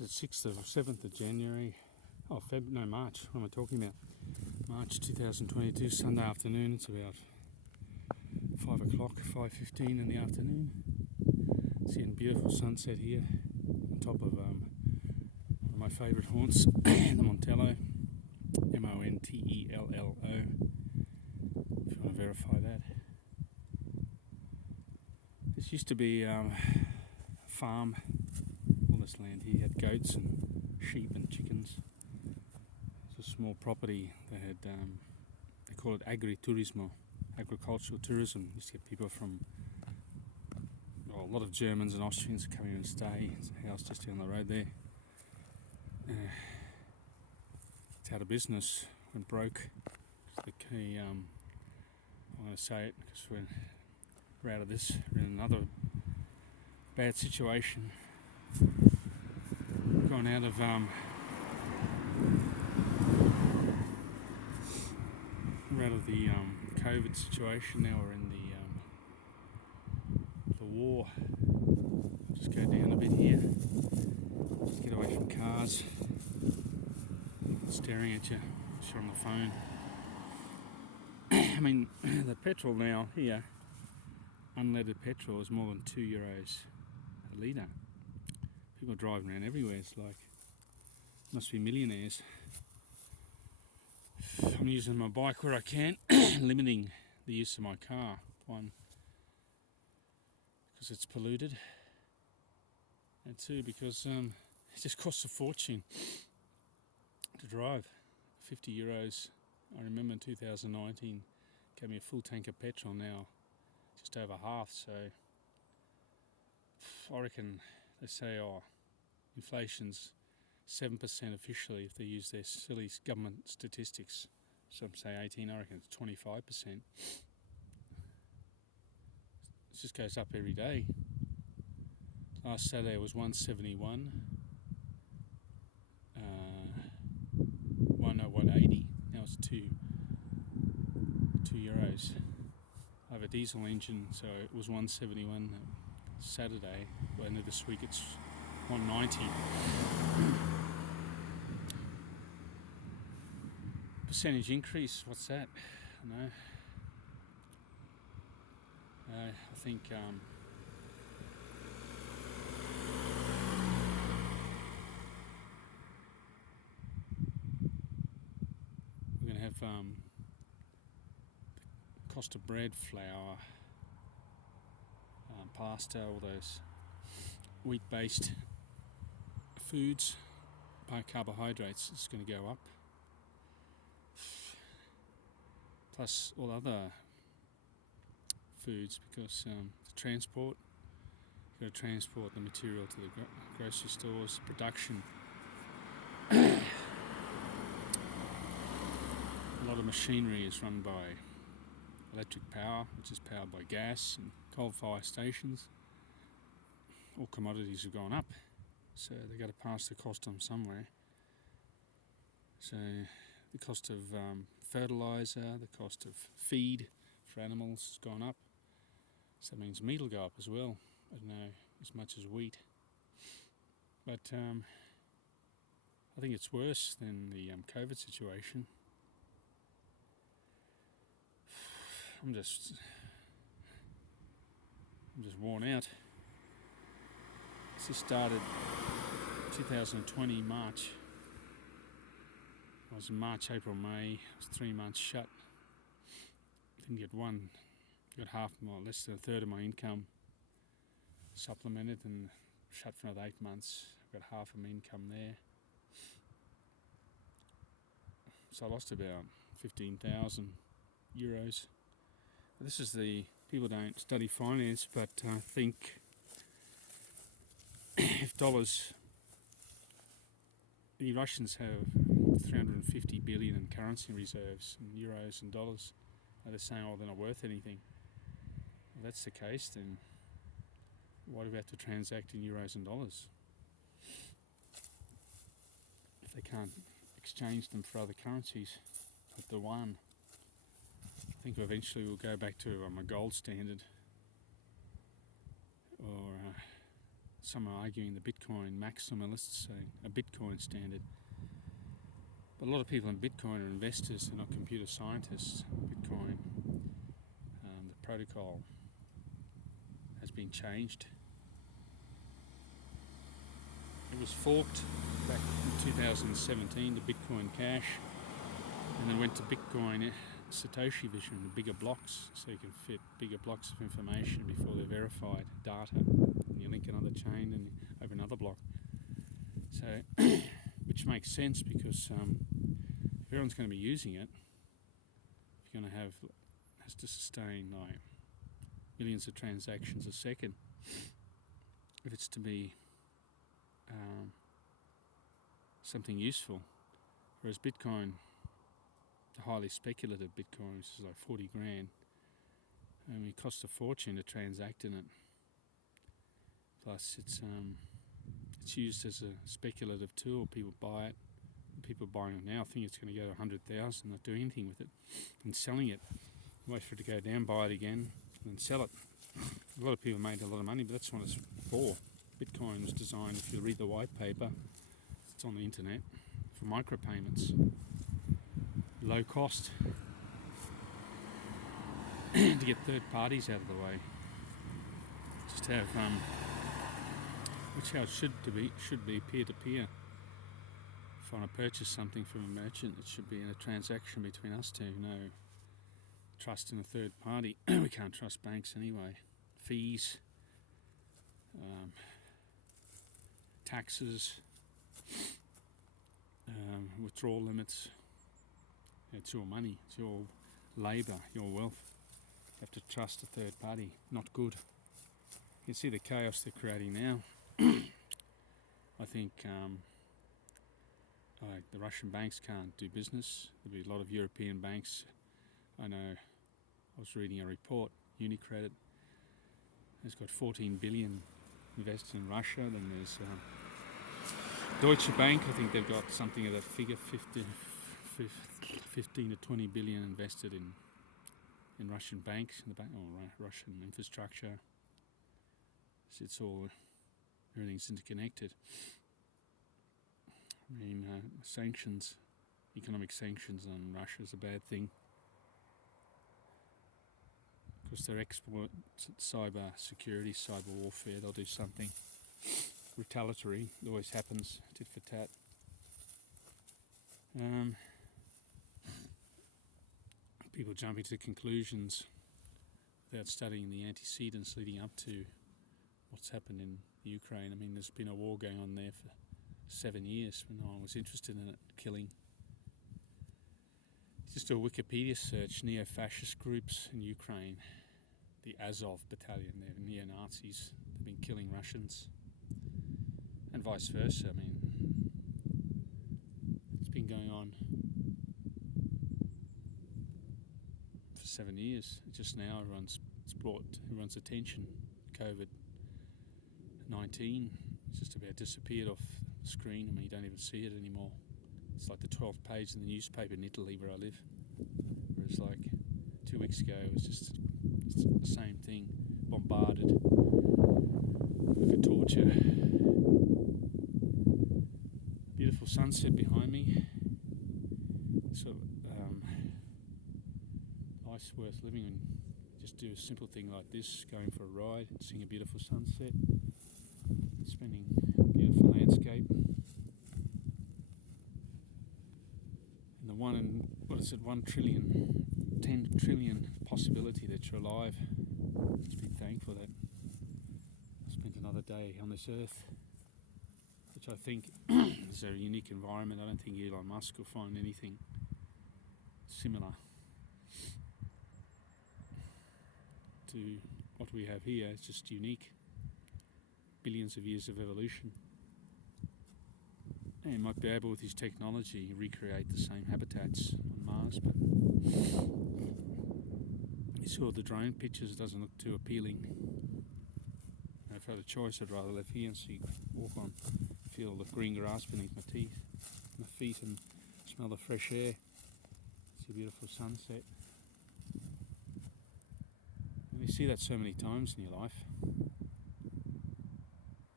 the 6th or 7th of January, March, what am I talking about? March 2022, Sunday afternoon. It's about 5 o'clock, 5:15 in the afternoon. Seeing beautiful sunset here on top of one of my favourite haunts, the Montello, Montello, if you want to verify that. This used to be a farm. All this land here had goats and sheep and chickens. It's a small property. They had, they call it agriturismo, agricultural tourism. Used to get people from, well, a lot of Germans and Austrians come here and stay. It's a house just down the road there. It's out of business, went broke. The key, I'm going to say it because we're out of this. We're in another bad situation. Gone out of we're out of the COVID situation. Now we're in the war. Just go down a bit here. Just get away from cars staring at you. You're on the phone. I mean, the petrol now here, unleaded petrol, is more than €2 a litre. People driving around everywhere. It's like, must be millionaires. I'm using my bike where I can, limiting the use of my car. One, because it's polluted, and two, because it just costs a fortune to drive. €50. I remember in 2019, gave me a full tank of petrol. Now just over half. So I reckon they say, inflation's 7% officially if they use their silly government statistics. Some say 18. I reckon it's 25%. It just goes up every day. Last Saturday it was 171. 180. Now it's €2. I have a diesel engine, so it was 171 Saturday. Well, end of this week it's 190. Percentage increase, what's that? I know. I think we're going to have the cost of bread, flour, pasta, all those wheat-based foods, carbohydrates, is going to go up. Plus all other foods, because the transport, you've got to transport the material to the grocery stores, production. A lot of machinery is run by electric power, which is powered by gas and coal-fired stations. All commodities have gone up, so they've got to pass the cost on somewhere. So the cost of fertiliser, the cost of feed for animals has gone up. So that means meat will go up as well. I don't know, as much as wheat. But I think it's worse than the COVID situation. I'm just worn out. This started 2020 March. I was in March, April, May. I was 3 months shut. Didn't get got half, more, less than a third of my income supplemented, and shut for another 8 months. Got half of my income there. So I lost about €15,000. This is people don't study finance, but I think if dollars, the Russians have 350 billion in currency reserves, in euros and dollars. They're saying, they're not worth anything. If that's the case, then why do we have to transact in euros and dollars? If they can't exchange them for other currencies, like the yuan. I think eventually we'll go back to a gold standard, or some are arguing the Bitcoin maximalists say a Bitcoin standard. But a lot of people in Bitcoin are investors, they're not computer scientists. Bitcoin, the protocol has been changed. It was forked back in 2017 to Bitcoin Cash, and then went to Bitcoin Satoshi Vision, the bigger blocks, so you can fit bigger blocks of information before they're verified data. You link another chain and over another block. So, which makes sense because if everyone's going to be using it, if you're going to has to sustain like millions of transactions a second, if it's to be something useful. Whereas Bitcoin, the highly speculative Bitcoin, which is like 40 grand, it costs a fortune to transact in it. Plus, it's used as a speculative tool. People buy it. People buying it now think it's going to go to 100,000, not do anything with it, and selling it. Wait for it to go down, buy it again, and then sell it. A lot of people made a lot of money, but that's what it's for. Bitcoin was designed, if you read the white paper, it's on the internet, for micropayments. Low cost. To get third parties out of the way. Just have, which how it should be peer-to-peer. If I want to purchase something from a merchant, it should be in a transaction between us two. No trust in a third party. We can't trust banks anyway. Fees, taxes, withdrawal limits. It's your money, it's your labour, your wealth. You have to trust a third party. Not good. You can see the chaos they're creating now. I think the Russian banks can't do business. There'll be a lot of European banks. I know, I was reading a report, UniCredit has got 14 billion invested in Russia. Then there's Deutsche Bank, I think they've got something of that figure, 15 to 20 billion invested in Russian banks, in the bank, or Russian infrastructure. So it's all, everything's interconnected. I mean, sanctions, economic sanctions on Russia is a bad thing. Because they're exports at cyber security, cyber warfare, they'll do something retaliatory. It always happens, tit for tat. People jumping to conclusions without studying the antecedents leading up to what's happened in Ukraine. I mean, there's been a war going on there for 7 years when no one was interested in it, killing. Just do a Wikipedia search, neo-fascist groups in Ukraine, the Azov battalion, they're neo-Nazis, they've been killing Russians, and vice versa. I mean, it's been going on for 7 years. Just now it's brought everyone's attention. COVID-19 it's just about disappeared off the screen. I mean, you don't even see it anymore. It's like the 12th page in the newspaper in Italy where I live. Whereas like 2 weeks ago it was just the same thing, bombarded with a torture. Beautiful sunset behind me. So life's worth living and just do a simple thing like this, going for a ride, seeing a beautiful sunset, spending a beautiful landscape. And the 10 trillion possibility that you're alive. Just be thankful that I spent another day on this earth, which I think is a unique environment. I don't think Elon Musk will find anything similar to what we have here. It's just unique. Billions of years of evolution. And he might be able with his technology recreate the same habitats on Mars, but you saw the drone pictures, it doesn't look too appealing. If I had a choice, I'd rather live here and see, walk on, feel the green grass beneath my feet and smell the fresh air. It's a beautiful sunset. And you see that so many times in your life.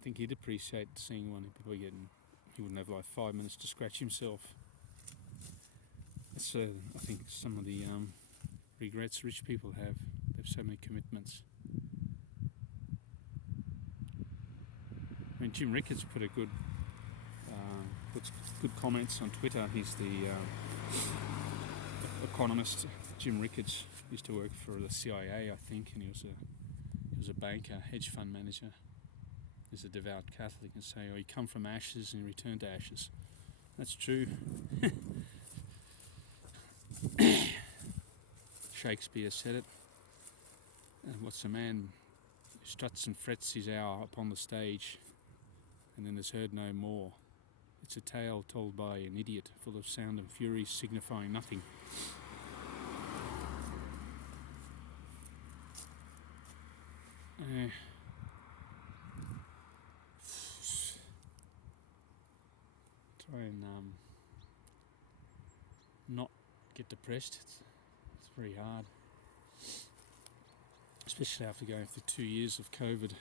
I think he'd appreciate seeing one. People getting, he wouldn't have like 5 minutes to scratch himself. That's I think some of the regrets rich people have. They have so many commitments. I mean, Jim Ricketts put a puts good comments on Twitter. He's the economist. Jim Ricketts used to work for the CIA, I think, and he was a banker, hedge fund manager. He's a devout Catholic and say, "Oh, you come from ashes and you return to ashes." That's true. Shakespeare said it. And what's a man who struts and frets his hour upon the stage, and then is heard no more? It's a tale told by an idiot, full of sound and fury, signifying nothing. Try and not get depressed. It's very hard, especially after going through 2 years of COVID.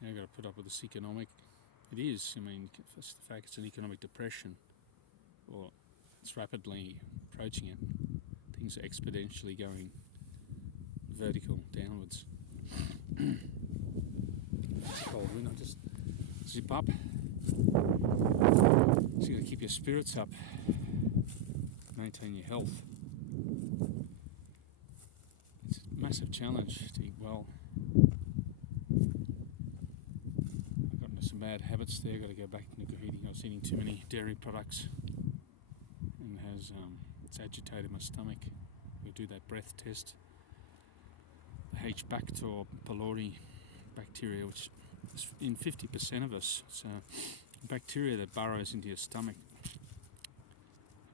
Now you've got to put up with this economic. It is. I mean, it's the fact it's an economic depression, or it's rapidly approaching it. Things are exponentially going vertical downwards. It's a cold wind. I just zip up. So you got to keep your spirits up, maintain your health. It's a massive challenge to eat well. I've gotten into some bad habits there. Got to go back into good eating. I was eating too many dairy products, and it's agitated my stomach. We'll do that breath test. The H. bacter pylori bacteria, which is in 50% of us. It's a bacteria that burrows into your stomach.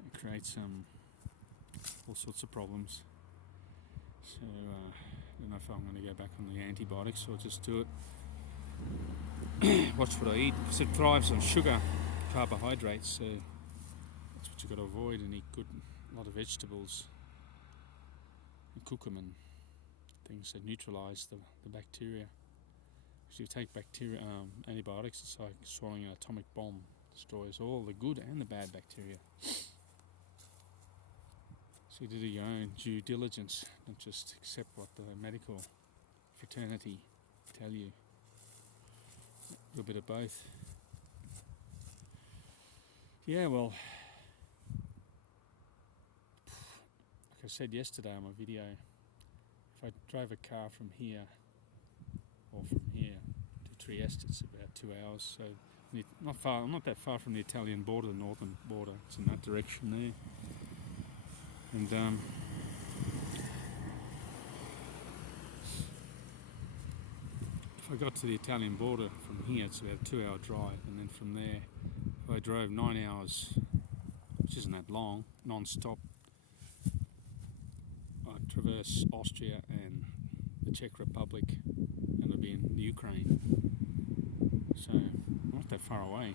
It creates all sorts of problems. So I don't know if I'm going to go back on the antibiotics or just do it. Watch what I eat, because it thrives on sugar, carbohydrates, so that's what you've got to avoid, and eat a lot of vegetables and cook them and things that neutralise the bacteria. If you take antibiotics, it's like swallowing an atomic bomb. Destroys all the good and the bad bacteria. So you do your own due diligence, not just accept what the medical fraternity tell you. A little bit of both. Yeah, well, like I said yesterday on my video, if I drove a car from here or from here to Trieste, it's about 2 hours. So not far. I'm not that far from the Italian border, the northern border. It's in that direction there. And if I got to the Italian border from here, it's about a 2-hour drive, and then from there, if I drove 9 hours, which isn't that long, non-stop, I'd traverse Austria and the Czech Republic, and I'd be in Ukraine. So I'm not that far away.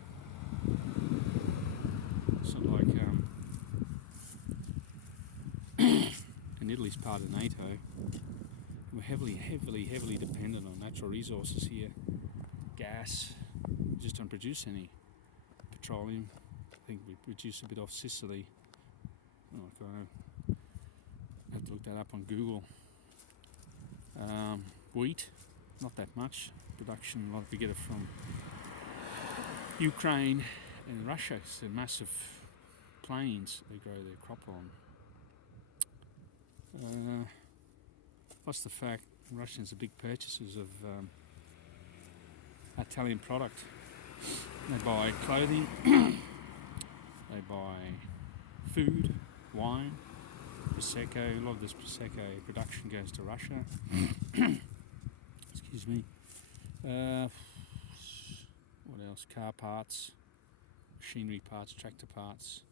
It's not like and Italy's part of NATO. We're heavily dependent on natural resources here. Gas. We just don't produce any. Petroleum. I think we produce a bit off Sicily. Oh, I have to look that up on Google. Wheat, not that much. Production, like we get it from Ukraine and Russia. It's a massive plains they grow their crop on. Plus the fact Russians are big purchasers of Italian product. They buy clothing, they buy food, wine, Prosecco. A lot of this Prosecco production goes to Russia. Excuse me. What else? Car parts, machinery parts, tractor parts.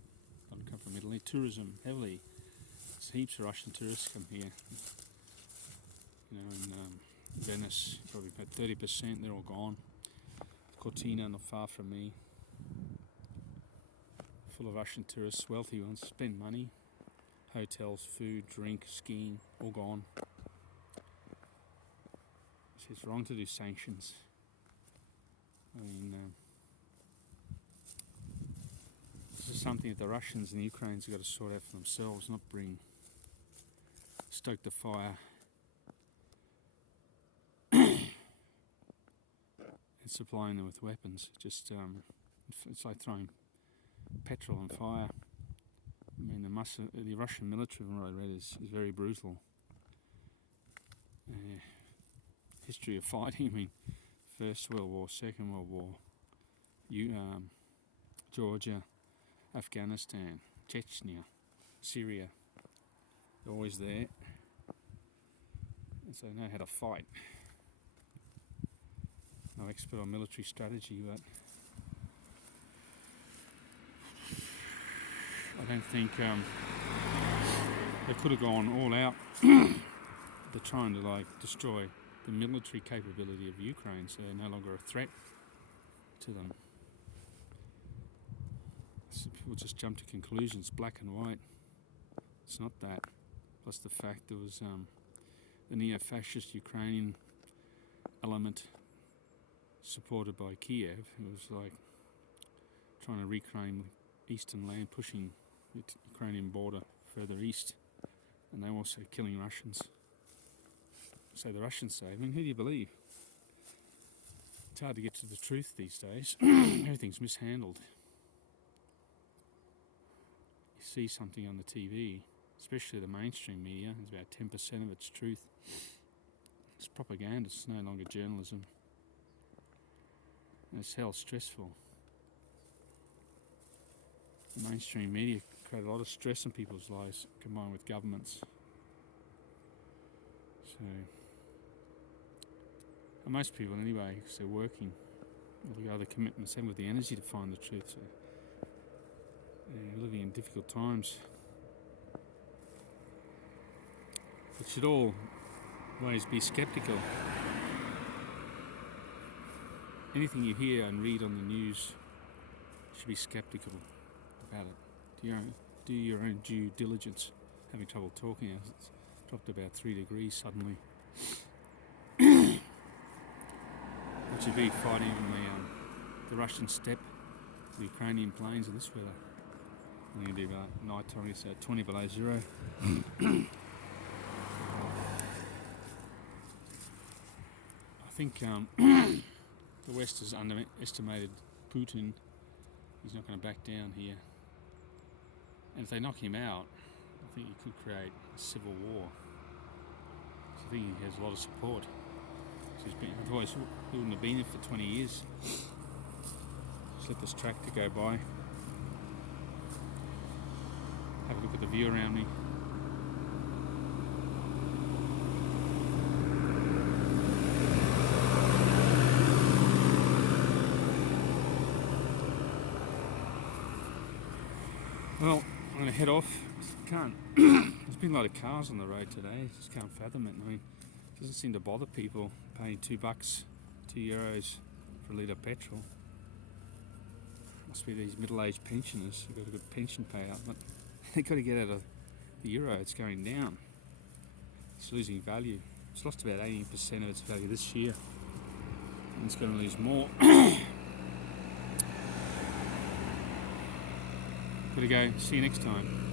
Doesn't come from Italy. Tourism, heavily. There's heaps of Russian tourists come here. You know, in Venice, probably about 30%, they're all gone. Cortina, not far from me. Full of Russian tourists, wealthy ones, spend money. Hotels, food, drink, skiing, all gone. So it's wrong to do sanctions. I mean, this is something that the Russians and the Ukrainians have got to sort out for themselves, not stoke the fire and supplying them with weapons. Just it's like throwing petrol on fire. I mean, the Russian military, from what I read, is very brutal. History of fighting, I mean, First World War, Second World War, Georgia, Afghanistan, Chechnya, Syria, they're always there. And so they know how to fight. No expert on military strategy, but I don't think they could have gone all out. They're trying to destroy the military capability of Ukraine, so they're no longer a threat to them. So people just jump to conclusions, black and white. It's not that. Plus the fact there was the neo-fascist Ukrainian element supported by Kiev, who was trying to reclaim eastern land, pushing the Ukrainian border further east, and they're also killing Russians. So the Russians say, I mean, who do you believe? It's hard to get to the truth these days. Everything's mishandled. You see something on the TV, especially the mainstream media, it's about 10% of its truth. It's propaganda, it's no longer journalism. And it's hell stressful. The mainstream media create a lot of stress in people's lives, combined with governments. So, and most people anyway, because they're working, they've got other commitments, and with the energy to find the truth. So, living in difficult times. But should always be sceptical. Anything you hear and read on the news, should be sceptical about it. Do your own due diligence. Having trouble talking, it's dropped about 3 degrees suddenly. Would you be fighting on the Russian steppe, the Ukrainian plains in this weather? I'm going to do night time, it's 20 below zero. I think the West has underestimated Putin. He's not going to back down here. And if they knock him out, I think he could create a civil war. So I think he has a lot of support. Otherwise, he wouldn't have been here for 20 years. Just let this tractor go by. Have a look at the view around me. Well, I'm going to head off. There's been a lot of cars on the road today. I just can't fathom it. I mean, it doesn't seem to bother people paying €2, €2 for a litre of petrol. Must be these middle-aged pensioners who've got a good pension payout, but they've got to get out of the euro. It's going down. It's losing value. It's lost about 18% of its value this year, and it's going to lose more. Gotta go. See you next time.